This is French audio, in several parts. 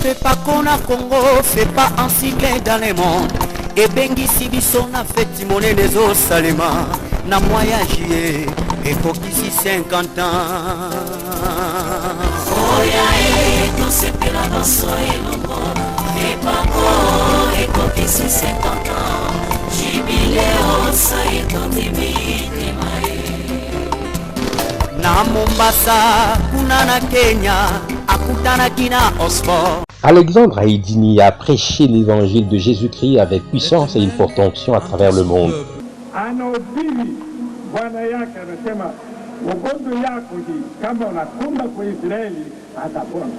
Fais pas qu'on a Congo, fais pas un cycle dans le monde. Et bengi si biso na feti monnaie des eaux salema. Na voyage et pour qu'ici 50 ans. Oya tout c'est que la danse et le monde. Et pas qu'on et pour qu'ici 50 ans. Jubilé au ça et ton limite maé. Na Mombasa, kuna na Kenya, akutana kina Oxford. Alexandre Haïdini a prêché l'évangile de Jésus-Christ avec puissance et une forte onction à travers le monde. Ugonjwa yako hii kama unakumba kwa Israeli atapona.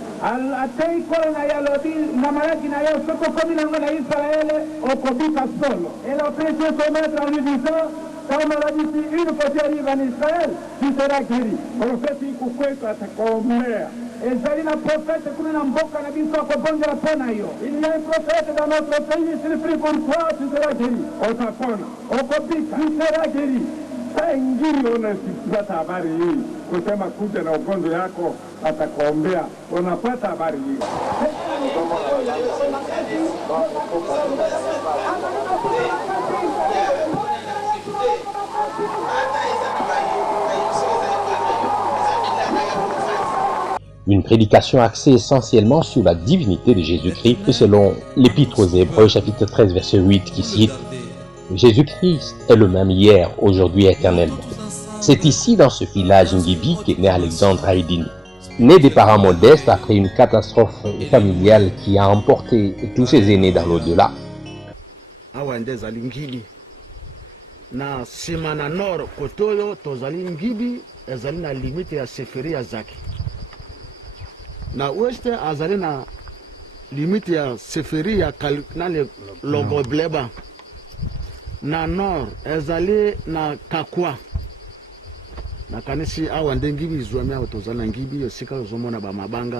Atei kwa na yalodi na malaki na yao soko kumi na ngona Israeli okobika solo. Ela pese sometre en disant comme on l'a dit une fois tu arrives en Israël tu seras guéri. Profeti kukwetu atakuombea. Ezali na prophète kuna na mboka na biso akobonja la pona hiyo. Il y a un prophète dans notre pays, s'il prie pour toi tu seras guéri. Otapona. Okobika tu seras guéri. Injili unasipata habari hii kusema kuja na ugonjwa yako atakuombea, unapata habari hii. Une prédication axée essentiellement sur la divinité de Jésus-Christ, selon l'Épître aux Hébreux, chapitre 13, verset 8, qui cite « Jésus-Christ est le même hier, aujourd'hui et éternellement. » C'est ici, dans ce village Ngibi, qu'est né Alexandre Haïdini. Né des parents modestes après une catastrophe familiale qui a emporté tous ses aînés dans l'au-delà. Na simana nord kotoyo tozali Ngibi ezali na limite ya seferi ya Zaki. Na ouest azali na limite ya seferi ya Logobleba. Na nord ezali na Kakwa. Na kanisi awa nde Ngibi izwami awa tozali na Ngibi yosika ozomona ba mabanga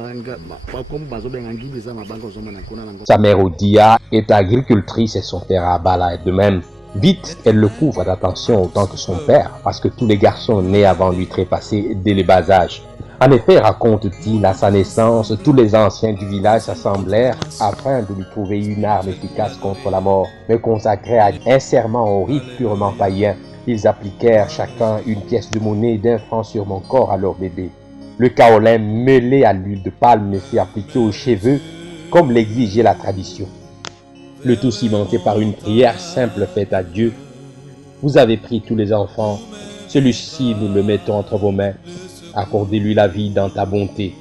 bakomi bazobenga Ngibi za mabanga ozomona kuna nango. Sa mère Odia est agricultrice et son père Abala est de même. Vite, elle le couvre d'attention autant que son père, parce que tous les garçons nés avant lui trépassaient dès le bas âge. En effet, raconte-t-il, à sa naissance, tous les anciens du village s'assemblèrent afin de lui trouver une arme efficace contre la mort, mais consacrée à un serment au rite purement païen. Ils appliquèrent chacun une pièce de monnaie d'un franc sur mon corps à leur bébé. Le kaolin mêlé à l'huile de palme me fit appliquer aux cheveux comme l'exigeait la tradition. Le tout cimenté par une prière simple faite à Dieu. Vous avez pris tous les enfants, celui-ci nous le mettons entre vos mains. Accordez-lui la vie dans ta bonté.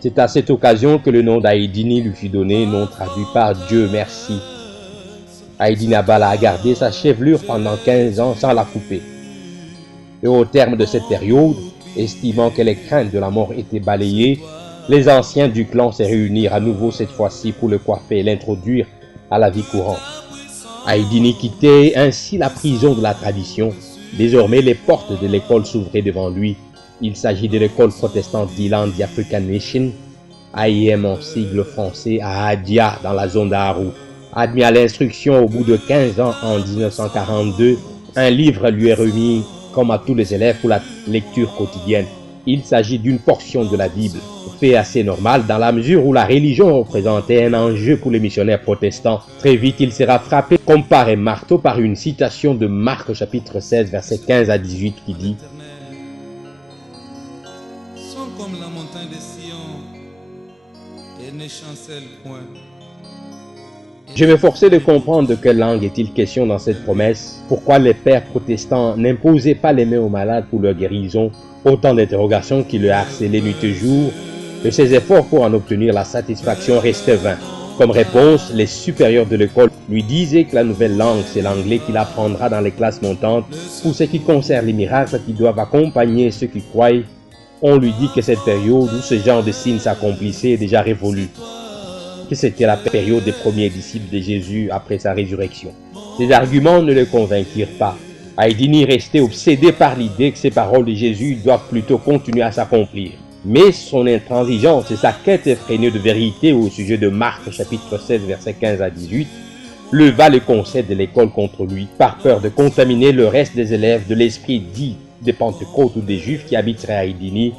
C'est à cette occasion que le nom d'Haïdini lui fut donné, nom traduit par Dieu merci. Haïdini Abala a gardé sa chevelure pendant 15 ans sans la couper. Et au terme de cette période, estimant que les craintes de la mort étaient balayées, les anciens du clan se réunirent à nouveau cette fois-ci pour le coiffer et l'introduire à la vie courante. Haïdini quittait ainsi la prison de la tradition. Désormais, les portes de l'école s'ouvraient devant lui. Il s'agit de l'école protestante d'Ilan The African Mission, AIM en sigle français, à Adia, dans la zone d'Aru. Admis à l'instruction au bout de 15 ans en 1942, un livre lui est remis, comme à tous les élèves, pour la lecture quotidienne. Il s'agit d'une portion de la Bible, fait assez normal dans la mesure où la religion représentait un enjeu pour les missionnaires protestants. Très vite, il sera frappé comme par un marteau par une citation de Marc chapitre 16, versets 15 à 18 qui dit « Sont comme la montagne de Sion et ne chancellent point. » Je m'efforçais de comprendre de quelle langue est-il question dans cette promesse, pourquoi les pères protestants n'imposaient pas les mains aux malades pour leur guérison, autant d'interrogations qui le harcelaient nuit et jour, et ses efforts pour en obtenir la satisfaction restaient vains. Comme réponse, les supérieurs de l'école lui disaient que la nouvelle langue, c'est l'anglais qu'il apprendra dans les classes montantes. Pour ce qui concerne les miracles qui doivent accompagner ceux qui croient, on lui dit que cette période où ce genre de signes s'accomplissait est déjà révolue, que c'était la période des premiers disciples de Jésus après sa résurrection. Ces arguments ne le convainquirent pas. Haïdini restait obsédé par l'idée que ces paroles de Jésus doivent plutôt continuer à s'accomplir. Mais son intransigeance et sa quête effrénée de vérité au sujet de Marc chapitre 16 versets 15 à 18 leva le conseil de l'école contre lui par peur de contaminer le reste des élèves de l'esprit dit des Pentecôtes ou des Juifs qui habiteraient à Haïdini,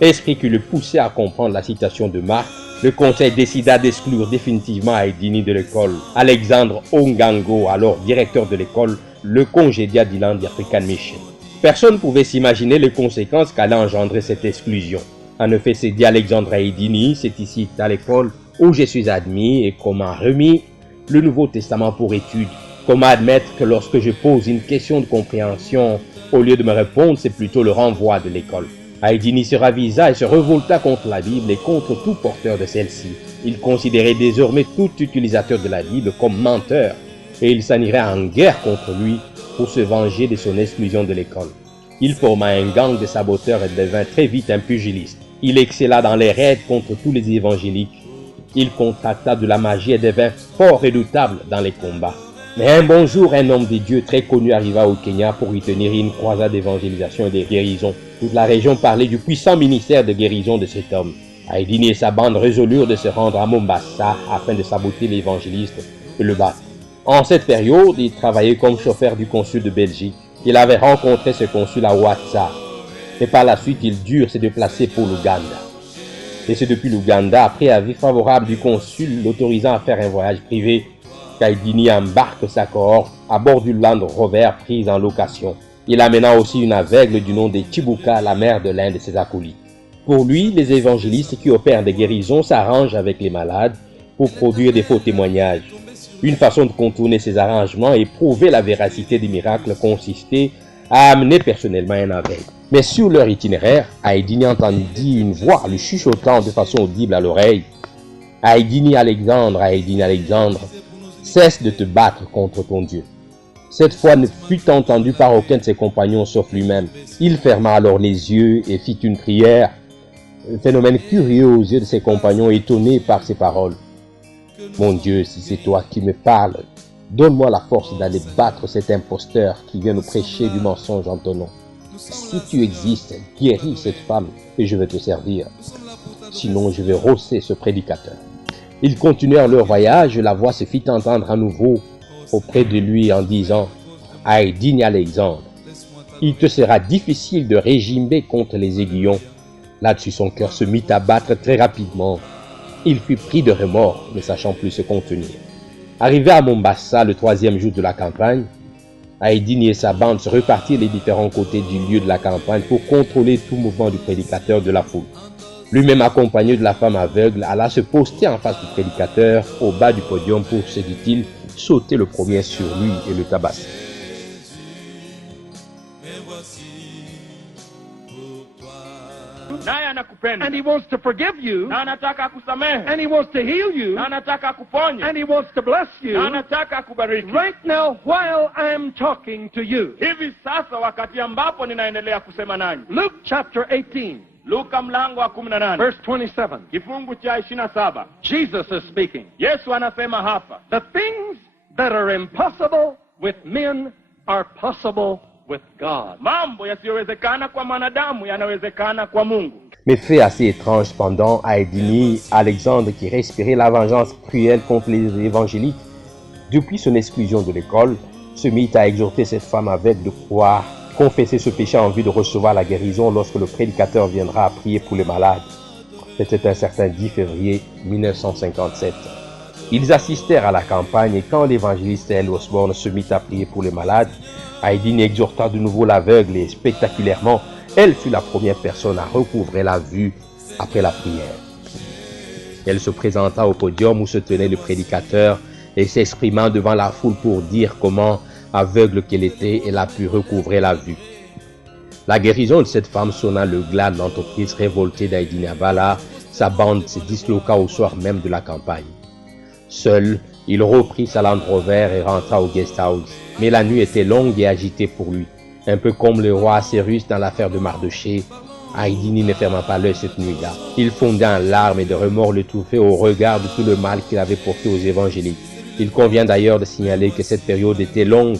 esprit qui le poussait à comprendre la citation de Marc Le conseil décida d'exclure définitivement Aïdini de l'école. Alexandre Ongango, alors directeur de l'école, le congédia d'Ilan African Mission. Personne ne pouvait s'imaginer les conséquences qu'allait engendrer cette exclusion. En effet, c'est dit Alexandre Aïdini, c'est ici à l'école où je suis admis et qu'on m'a remis le Nouveau Testament pour étude. Comment admettre que lorsque je pose une question de compréhension, au lieu de me répondre, c'est plutôt le renvoi de l'école. Aïdini se ravisa et se révolta contre la Bible et contre tout porteur de celle-ci. Il considérait désormais tout utilisateur de la Bible comme menteur et il s'en irait en guerre contre lui pour se venger de son exclusion de l'école. Il forma un gang de saboteurs et devint très vite un pugiliste. Il excella dans les raids contre tous les évangéliques. Il contracta de la magie et devint fort redoutable dans les combats. Mais un bon jour, un homme de Dieu très connu arriva au Kenya pour y tenir une croisade d'évangélisation et de guérison. Toute la région parlait du puissant ministère de guérison de cet homme. Aïdini et sa bande résolurent de se rendre à Mombasa afin de saboter l'évangéliste et le battre. En cette période, il travaillait comme chauffeur du consul de Belgique. Il avait rencontré ce consul à Ouatsa. Et par la suite, ils durent se déplacer pour l'Ouganda. Et c'est depuis l'Ouganda, après avis favorable du consul l'autorisant à faire un voyage privé, qu'Aïdini embarque sa cohorte à bord du Land Rover prise en location. Il amena aussi une aveugle du nom de Chibuka, la mère de l'un de ses acolytes. Pour lui, les évangélistes qui opèrent des guérisons s'arrangent avec les malades pour produire des faux témoignages. Une façon de contourner ces arrangements et prouver la véracité des miracles consistait à amener personnellement un aveugle. Mais sur leur itinéraire, Aïdini entendit une voix lui chuchotant de façon audible à l'oreille. « Aïdini Alexandre, cesse de te battre contre ton Dieu. » Cette fois ne fut entendue par aucun de ses compagnons sauf lui-même. Il ferma alors les yeux et fit une prière. Un phénomène curieux aux yeux de ses compagnons étonnés par ses paroles. « Mon Dieu, si c'est toi qui me parles, donne-moi la force d'aller battre cet imposteur qui vient nous prêcher du mensonge en ton nom. Si tu existes, guéris cette femme et je vais te servir. Sinon, je vais rosser ce prédicateur. » Ils continuèrent leur voyage et la voix se fit entendre à nouveau auprès de lui en disant « Aïdini Alexandre, il te sera difficile de régimer contre les aiguillons. » Là-dessus, son cœur se mit à battre très rapidement. Il fut pris de remords, ne sachant plus se contenir. Arrivé à Mombasa, le 3e jour de la campagne, Aïdini et sa bande se repartirent les différents côtés du lieu de la campagne pour contrôler tout mouvement du prédicateur de la foule. Lui-même accompagné de la femme aveugle, alla se poster en face du prédicateur au bas du podium pour, se dit-il, sauter le premier sur lui et le tabasser. And he wants to forgive you. And he wants to heal you. And he wants to bless you. Right now, while I'm talking to you. Luke chapter 18. Luka mlango wa 18. Verse 27. Kifungu cha 27. Jesus is speaking. Yesu anasema hapa. The things that are impossible with men are possible with God. Mambo yasiyowezekana kwa mwanadamu yanawezekana kwa Mungu. Mais fait assez étrange cependant, Aïdini Alexandre, qui respirait la vengeance cruelle contre les évangéliques, depuis son exclusion de l'école, se mit à exhorter cette femme aveugle de croire, confesser ce péché en vue de recevoir la guérison lorsque le prédicateur viendra prier pour les malades. C'était un certain 10 février 1957. Ils assistèrent à la campagne et quand l'évangéliste L. Osborne se mit à prier pour les malades, Aïdini exhorta de nouveau l'aveugle et spectaculairement, elle fut la première personne à recouvrer la vue après la prière. Elle se présenta au podium où se tenait le prédicateur et s'exprimant devant la foule pour dire comment, aveugle qu'elle était, elle a pu recouvrer la vue. La guérison de cette femme sonna le glas de l'entreprise révoltée d'Aïdini Abala. Sa bande se disloqua au soir même de la campagne. Seul, il reprit sa Land Rover et rentra au guest house. Mais la nuit était longue et agitée pour lui. Un peu comme le roi Assyrus dans l'affaire de Mardoché, Aïdini ne ferma pas l'œil cette nuit-là. Il fondait en larmes et de remords l'étouffaient au regard de tout le mal qu'il avait porté aux évangéliques. Il convient d'ailleurs de signaler que cette période était longue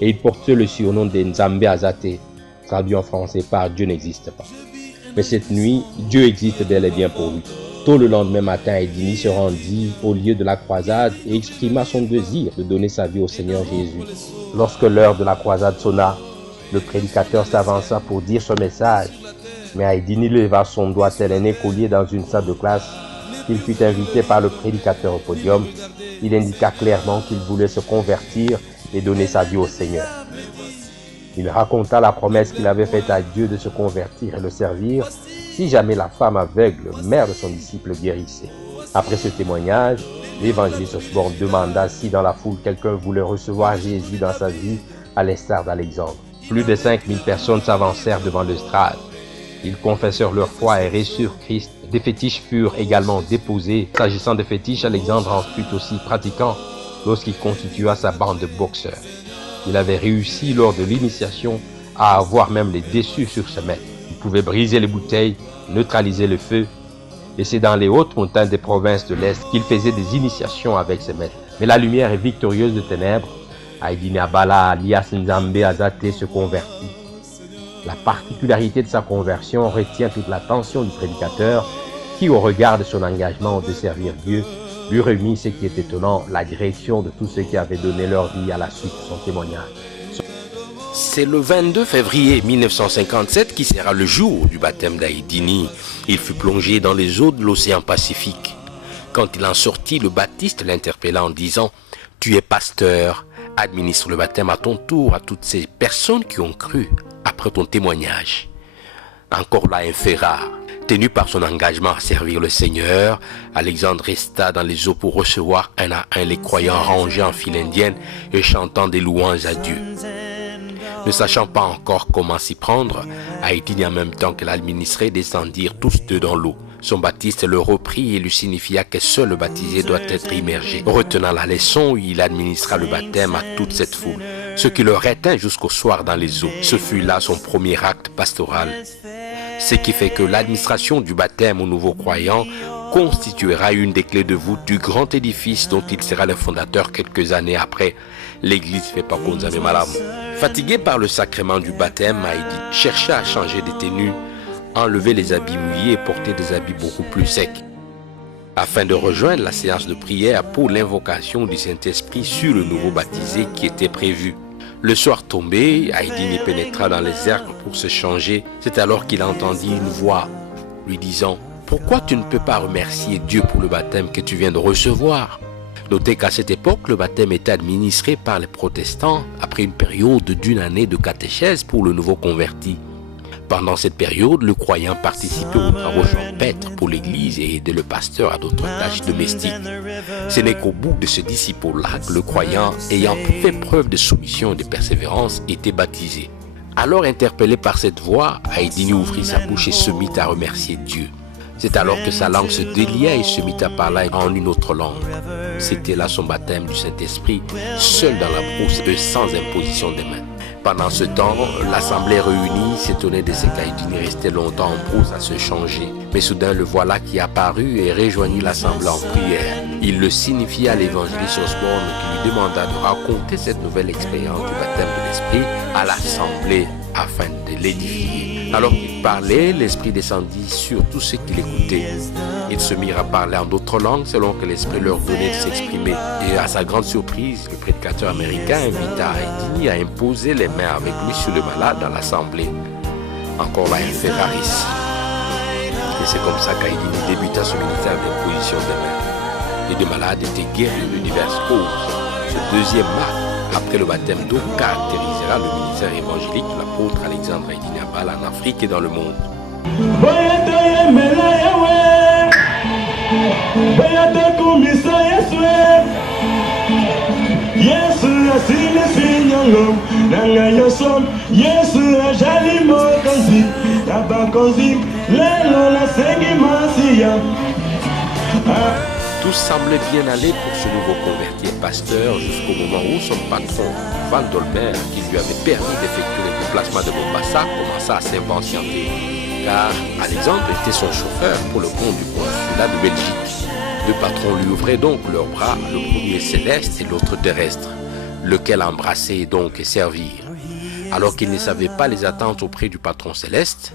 et il portait le surnom de Nzambe Azate, traduit en français par Dieu n'existe pas. Mais cette nuit, Dieu existe bel et bien pour lui. Tôt le lendemain matin, Aïdini se rendit au lieu de la croisade et exprima son désir de donner sa vie au Seigneur Jésus. Lorsque l'heure de la croisade sonna, le prédicateur s'avança pour dire son message. Mais Aïdini leva son doigt tel un écolier dans une salle de classe qu'il fut invité par le prédicateur au podium, il indiqua clairement qu'il voulait se convertir et donner sa vie au Seigneur. Il raconta la promesse qu'il avait faite à Dieu de se convertir et le servir si jamais la femme aveugle, mère de son disciple, guérissait. Après ce témoignage, l'évangéliste Osborne demanda si dans la foule quelqu'un voulait recevoir Jésus dans sa vie à l'instar d'Alexandre. Plus de 5000 personnes s'avancèrent devant l'estrade. Ils confessèrent leur foi et reçurent Christ. Des fétiches furent également déposés. S'agissant des fétiches, Alexandre en fut aussi pratiquant lorsqu'il constitua sa bande de boxeurs. Il avait réussi lors de l'initiation à avoir même les déçus sur ses maîtres. Il pouvait briser les bouteilles, neutraliser le feu. Et c'est dans les hautes montagnes des provinces de l'Est qu'il faisait des initiations avec ses maîtres. Mais la lumière est victorieuse de ténèbres. Aïdine Abala alias Nzambe Azate se convertit. La particularité de sa conversion retient toute l'attention du prédicateur qui, au regard de son engagement de servir Dieu, lui remit ce qui est étonnant, la direction de tous ceux qui avaient donné leur vie à la suite de son témoignage. C'est le 22 février 1957 qui sera le jour du baptême d'Aïdini. Il fut plongé dans les eaux de l'océan Pacifique. Quand il en sortit, le baptiste l'interpella en disant « Tu es pasteur, administre le baptême à ton tour à toutes ces personnes qui ont cru après ton témoignage. » Encore là un fait rare. Tenu par son engagement à servir le Seigneur, Alexandre resta dans les eaux pour recevoir un à un les croyants rangés en file indienne et chantant des louanges à Dieu. Ne sachant pas encore comment s'y prendre, Aïdini en même temps qu'elle administrait descendirent tous deux dans l'eau. Son baptiste le reprit et lui signifia que seul le baptisé doit être immergé. Retenant la leçon, il administra le baptême à toute cette foule, ce qui le retint jusqu'au soir dans les eaux. Ce fut là son premier acte pastoral. Ce qui fait que l'administration du baptême aux nouveaux croyants constituera une des clés de voûte du grand édifice dont il sera le fondateur quelques années après, l'église Fepakonzame Malamu. Fatigué par le sacrement du baptême, Aïdini chercha à changer de tenue, enlever les habits mouillés et porter des habits beaucoup plus secs, afin de rejoindre la séance de prière pour l'invocation du Saint-Esprit sur le nouveau baptisé qui était prévu. Le soir tombé, Aïdini pénétra dans les cercles pour se changer. C'est alors qu'il entendit une voix lui disant « Pourquoi tu ne peux pas remercier Dieu pour le baptême que tu viens de recevoir ?» Notez qu'à cette époque, le baptême était administré par les protestants après une période d'une année de catéchèse pour le nouveau converti. Pendant cette période, le croyant participait aux travaux champêtres pour l'église et aidait le pasteur à d'autres tâches domestiques. Ce n'est qu'au bout de ce disciple-là que le croyant, ayant fait preuve de soumission et de persévérance, était baptisé. Alors interpellé par cette voix, Aïdini ouvrit sa bouche et se mit à remercier Dieu. C'est alors que sa langue se délia et se mit à parler en une autre langue. C'était là son baptême du Saint-Esprit, seul dans la brousse et sans imposition des mains. Pendant ce temps, l'assemblée réunie s'étonnait de ce qu'Aïdini restait longtemps en brousse à se changer. Mais soudain, le voilà qui apparut et rejoignit l'assemblée en prière. Il le signifia à l'évangéliste Osborne qui lui demanda de raconter cette nouvelle expérience du baptême de l'Esprit à l'assemblée afin de l'édifier. Alors qu'il parlait, l'Esprit descendit sur tous ceux qui l'écoutaient. Ils se mirent à parler en d'autres langues selon que l'Esprit leur donnait de s'exprimer. Et à sa grande surprise, le prédicateur américain invita Aïdini à imposer les mains avec lui sur le malade dans l'assemblée. Encore là, un fait rarissime. Et c'est comme ça qu'Aïdini débuta son ministère d'imposition des mains. Les deux malades étaient guéris de diverses causes. Ce deuxième acte, après le baptême d'eau, caractérisera le ministère évangélique de l'apôtre Alexandre Aïdini Abala en Afrique et dans le monde. Tout semblait bien aller pour ce nouveau converti et pasteur jusqu'au moment où son patron, Van Dolbert, qui lui avait permis d'effectuer le déplacement de Mombasa, commença à s'impatienter. Car Alexandre était son chauffeur pour le compte du consulat de Belgique. Deux patrons lui ouvraient donc leurs bras, le premier céleste et l'autre terrestre, lequel embrasser donc et servir. Alors qu'il ne savait pas les attentes auprès du patron céleste,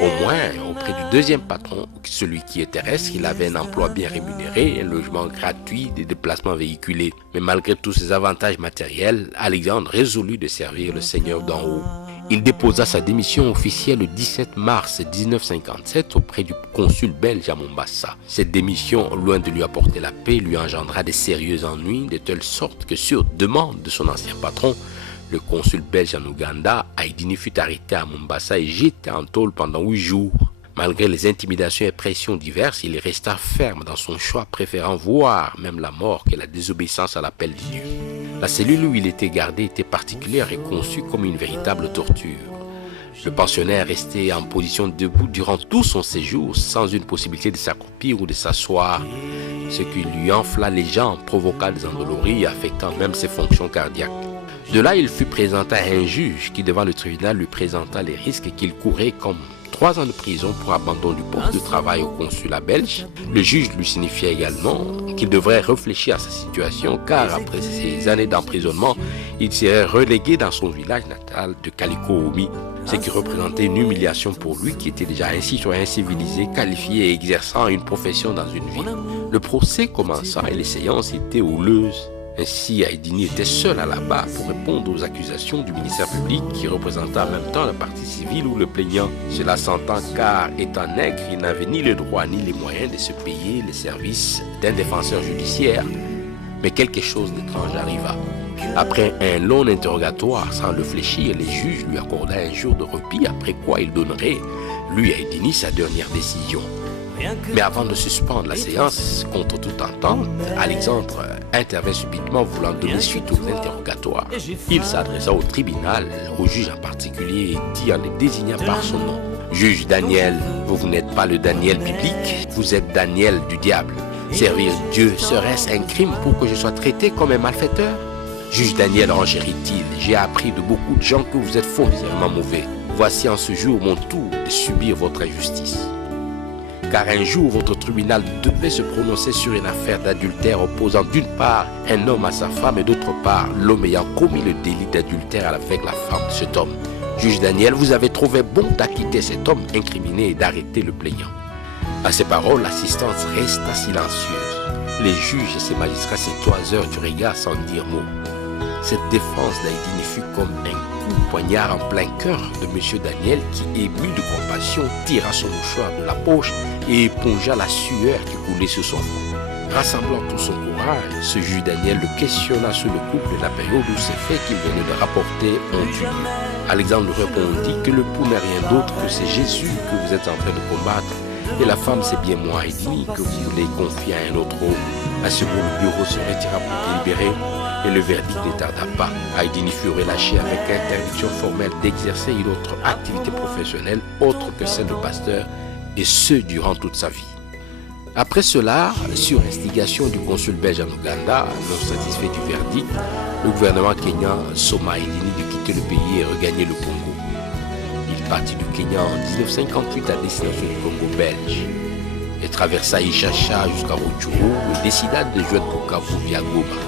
au moins auprès du deuxième patron, celui qui est terrestre, il avait un emploi bien rémunéré, un logement gratuit, des déplacements véhiculés. Mais malgré tous ces avantages matériels, Alexandre résolut de servir le Seigneur d'en haut. Il déposa sa démission officielle le 17 mars 1957 auprès du consul belge à Mombasa. Cette démission, loin de lui apporter la paix, lui engendra des sérieux ennuis, de telle sorte que sur demande de son ancien patron, le consul belge en Ouganda, Aïdini fut arrêté à Mombasa et jeté en tôle pendant 8 jours. Malgré les intimidations et pressions diverses, il resta ferme dans son choix, préférant voir même la mort que la désobéissance à l'appel de Dieu. La cellule où il était gardé était particulière et conçue comme une véritable torture. Le pensionnaire restait en position debout durant tout son séjour, sans une possibilité de s'accroupir ou de s'asseoir, ce qui lui enfla les jambes, provoqua des endolories, affectant même ses fonctions cardiaques. De là, il fut présenté à un juge qui, devant le tribunal, lui présenta les risques qu'il courait comme 3 ans de prison pour abandon du poste de travail au consulat belge. Le juge lui signifiait également qu'il devrait réfléchir à sa situation car après ces années d'emprisonnement, il serait relégué dans son village natal de Kaliko-Omi, ce qui représentait une humiliation pour lui qui était déjà un citoyen civilisé, qualifié et exerçant une profession dans une ville. Le procès commença et les séances étaient houleuses. Ainsi, Aïdini était seul à la barre pour répondre aux accusations du ministère public qui représentait en même temps la partie civile ou le plaignant. Cela s'entend car, étant nègre, il n'avait ni le droit ni les moyens de se payer les services d'un défenseur judiciaire. Mais quelque chose d'étrange arriva. Après un long interrogatoire sans réfléchir, les juges lui accordaient un jour de repos, après quoi il donnerait, lui Aïdini, sa dernière décision. Mais avant de suspendre la séance, contre toute entente, Alexandre intervint subitement voulant donner suite aux interrogatoires. Il s'adressa au tribunal, au juge en particulier, et dit en le désignant par son nom. « Juge Daniel, vous n'êtes pas le Daniel biblique, vous êtes Daniel du diable. Servir Dieu, serait-ce un crime pour que je sois traité comme un malfaiteur? Juge Daniel, renchérit-il, j'ai appris de beaucoup de gens que vous êtes foncièrement mauvais. Voici en ce jour mon tour de subir votre injustice. Car un jour, votre tribunal devait se prononcer sur une affaire d'adultère opposant d'une part un homme à sa femme et d'autre part l'homme ayant commis le délit d'adultère avec la femme de cet homme. Juge Daniel, vous avez trouvé bon d'acquitter cet homme incriminé et d'arrêter le plaignant. » À ces paroles, l'assistance resta silencieuse. Les juges et ses magistrats se toisèrent du regard sans dire mot. Cette défense d'Aïdini fut comme un coup de poignard en plein cœur de M. Daniel qui, ému de compassion, tira son mouchoir de la poche et épongea la sueur qui coulait sur son front. Rassemblant tout son courage, ce juge Daniel le questionna sur le couple de la période où ces faits qu'il venait de rapporter ont eu lieu. Alexandre lui répondit que le pouls n'est rien d'autre que c'est Jésus que vous êtes en train de combattre et la femme c'est bien moi, Aïdini, que vous voulez confier à un autre homme. À ce moment, le bureau se retira pour délibérer et le verdict ne tarda pas. Aïdini fut relâché avec interdiction formelle d'exercer une autre activité professionnelle autre que celle de pasteur, et ce durant toute sa vie. Après cela, sur instigation du consul belge en Ouganda, non satisfait du verdict, le gouvernement kenyan somma Aïdini de quitter le pays et regagner le Congo. Il partit du Kenya en 1958 à destination du Congo belge et traversa Ishasha jusqu'à Rutshuru et décida de joindre Bukavu via Goma.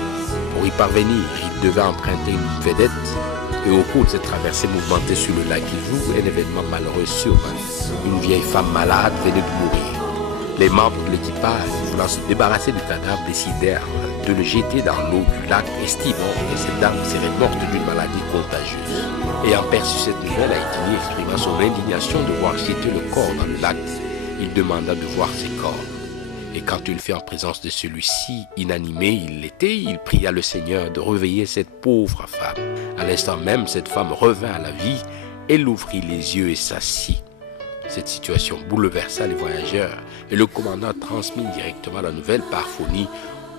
Pour y parvenir, il devait emprunter une vedette et au cours de cette traversée mouvementée sur le lac Kivu, un événement malheureux survint. Une vieille femme malade venait de mourir. Les membres de l'équipage, voulant se débarrasser du cadavre, décidèrent de le jeter dans l'eau du lac, estimant que cette dame serait morte d'une maladie contagieuse. Ayant perçu cette nouvelle, Aïdini exprima son indignation de voir jeter le corps dans le lac. Il demanda de voir ses corps. Et quand il fut en présence de celui-ci, inanimé il l'était, il pria le Seigneur de réveiller cette pauvre femme. À l'instant même, cette femme revint à la vie, elle ouvrit les yeux et s'assit. Cette situation bouleversa les voyageurs et le commandant transmit directement la nouvelle par phonie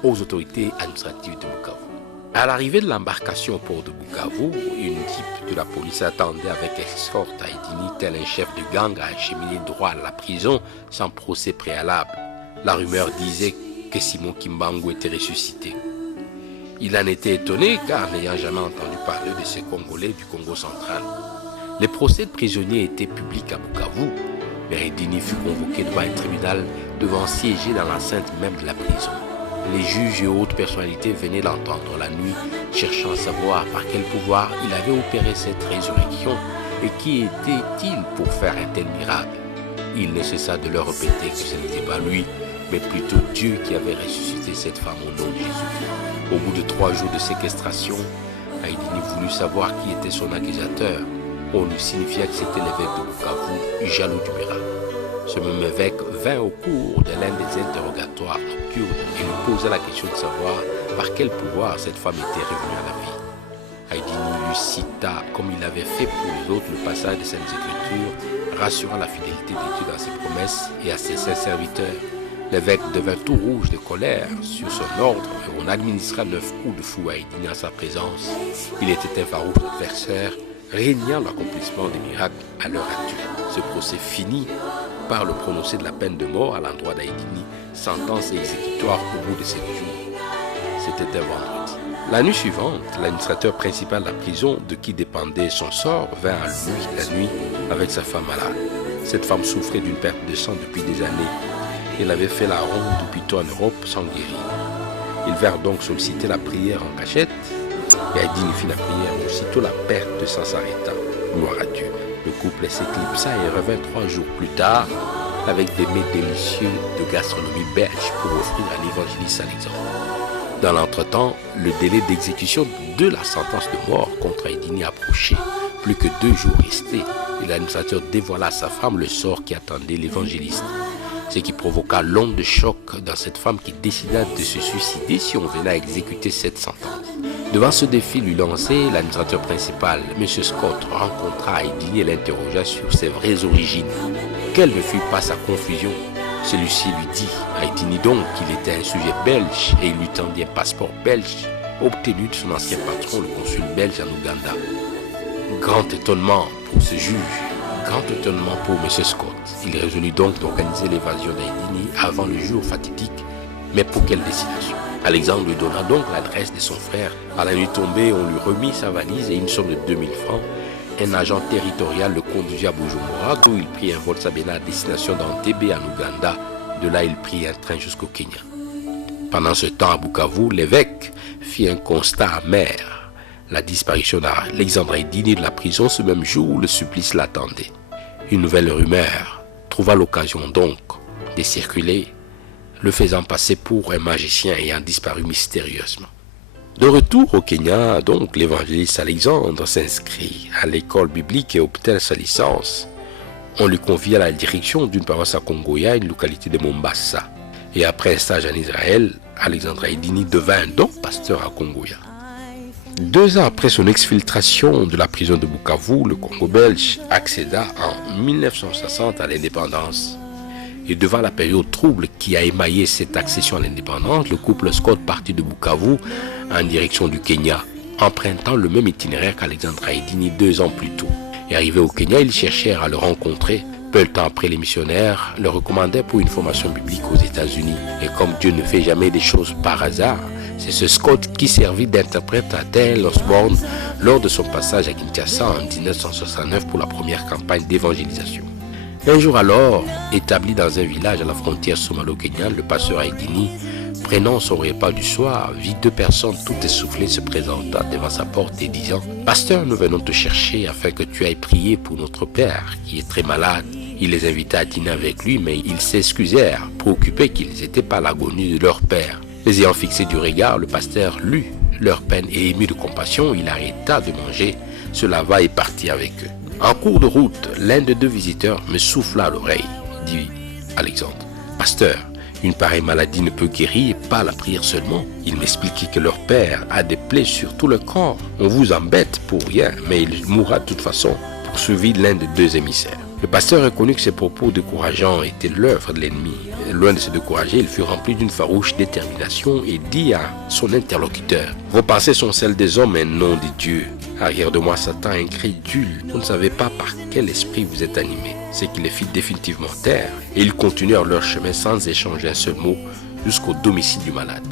aux autorités administratives de Bukavu. À l'arrivée de l'embarcation au port de Bukavu, une type de la police attendait avec escorte Aïdini tel un chef de gang à acheminer droit à la prison sans procès préalable. La rumeur disait que Simon Kimbangu était ressuscité. Il en était étonné car n'ayant jamais entendu parler de ces Congolais du Congo central. Les procès de prisonniers étaient publics à Bukavu, mais Aïdini fut convoqué devant un tribunal devant siéger dans l'enceinte même de la prison. Les juges et autres personnalités venaient l'entendre la nuit, cherchant à savoir par quel pouvoir il avait opéré cette résurrection et qui était-il pour faire un tel miracle. Il ne cessa de leur répéter que ce n'était pas lui, mais plutôt Dieu qui avait ressuscité cette femme au nom de Jésus. Au bout de 3 jours de séquestration, Aïdini voulut savoir qui était son accusateur. on lui signifia que c'était l'évêque de Bukavu, jaloux du miracle. Ce même évêque vint au cours de l'un des interrogatoires nocturnes et lui posa la question de savoir par quel pouvoir cette femme était revenue à la vie. Haïdini lui cita, comme il avait fait pour les autres, le passage des Saintes Écritures, rassurant la fidélité de Dieu dans ses promesses et à ses saints serviteurs. L'évêque devint tout rouge de colère sur son ordre et on administra 9 coups de fou à Haïdini en sa présence. Il était un farouche adversaire, régnant l'accomplissement des miracles à l'heure actuelle. Ce procès finit par le prononcé de la peine de mort à l'endroit d'Haïdini, sentence et exécutoire au bout de 7 jours. C'était un vendredi. La nuit suivante, l'administrateur principal de la prison, de qui dépendait son sort, vint à lui la nuit avec sa femme malade. Cette femme souffrait d'une perte de sang depuis des années. Elle avait fait la ronde depuis tout en Europe sans guérir. Ils vinrent donc solliciter la prière en cachette, et Haïdini fit la prière. Aussitôt la perte de sang s'arrêta. Gloire à Dieu. Le couple s'éclipsa et revint 3 jours plus tard avec des mets délicieux de gastronomie belge pour offrir à l'évangéliste Alexandre. Dans l'entretemps, le délai d'exécution de la sentence de mort contre Haïdini approchait. Plus que 2 jours restés, et l'administrateur dévoila à sa femme le sort qui attendait l'évangéliste. Ce qui provoqua l'onde de choc dans cette femme qui décida de se suicider si on venait à exécuter cette sentence. Devant ce défi lui lancé, l'administrateur principal, M. Scott, rencontra Haïdini et l'interrogea sur ses vraies origines. Quelle ne fut pas sa confusion? Celui-ci lui dit, Haïdini donc, qu'il était un sujet belge et il lui tendit un passeport belge obtenu de son ancien patron, le consul belge en Ouganda. Grand étonnement pour ce juge, grand étonnement pour M. Scott. Il résolut donc d'organiser l'évasion d'Haïdini avant le jour fatidique, mais pour quelle destination? Alexandre lui donna donc l'adresse de son frère. À la nuit tombée, on lui remit sa valise et une somme de 2000 francs. Un agent territorial le conduisit à Bujumbura, où il prit un vol Sabena à destination d'Entebbe en Ouganda. De là, il prit un train jusqu'au Kenya. Pendant ce temps, à Bukavu, l'évêque fit un constat amer. La disparition d'Alexandre Haïdini de la prison ce même jour où le supplice l'attendait. Une nouvelle rumeur trouva l'occasion donc de circuler, le faisant passer pour un magicien ayant disparu mystérieusement. De retour au Kenya, donc, l'évangéliste Alexandre s'inscrit à l'école biblique et obtint sa licence. On lui confia la direction d'une paroisse à Kongoya, une localité de Mombasa. Et après un stage en Israël, Alexandre Haïdini devint donc pasteur à Kongoya. 2 ans après son exfiltration de la prison de Bukavu, le Congo belge accéda en 1960 à l'indépendance. Et devant la période trouble qui a émaillé cette accession à l'indépendance, le couple Scott partit de Bukavu en direction du Kenya, empruntant le même itinéraire qu'Alexandre Haïdini 2 ans plus tôt. Et arrivé au Kenya, ils cherchèrent à le rencontrer. Peu de temps après, les missionnaires le recommandaient pour une formation biblique aux États-Unis. Et comme Dieu ne fait jamais des choses par hasard, c'est ce Scott qui servit d'interprète à Dale Osborne lors de son passage à Kinshasa en 1969 pour la première campagne d'évangélisation. Un jour alors, établi dans un village à la frontière somalo-kenyane, le pasteur Haïdini, prenant son repas du soir, vit 2 personnes tout essoufflées se présentant devant sa porte et disant « Pasteur, nous venons te chercher afin que tu ailles prier pour notre père qui est très malade. » Il les invita à dîner avec lui, mais ils s'excusèrent, préoccupés qu'ils étaient par l'agonie de leur père. Les ayant fixés du regard, le pasteur lut leur peine et ému de compassion, il arrêta de manger, se lava et partit avec eux. En cours de route, l'un des 2 visiteurs me souffla à l'oreille, dit Alexandre. « Pasteur, une pareille maladie ne peut guérir par la prière seulement. Il m'expliquait que leur père a des plaies sur tout le corps. On vous embête pour rien, mais il mourra de toute façon, poursuivit l'un des 2 émissaires. Le pasteur reconnut que ces propos décourageants étaient l'œuvre de l'ennemi. Loin de se décourager, il fut rempli d'une farouche détermination et dit à son interlocuteur « Vos pensées sont celles des hommes et non des dieux. Arrière de moi, Satan incrédule. Vous ne savez pas par quel esprit vous êtes animé. » C'est qu'il les fit définitivement taire et ils continuèrent leur chemin sans échanger un seul mot jusqu'au domicile du malade.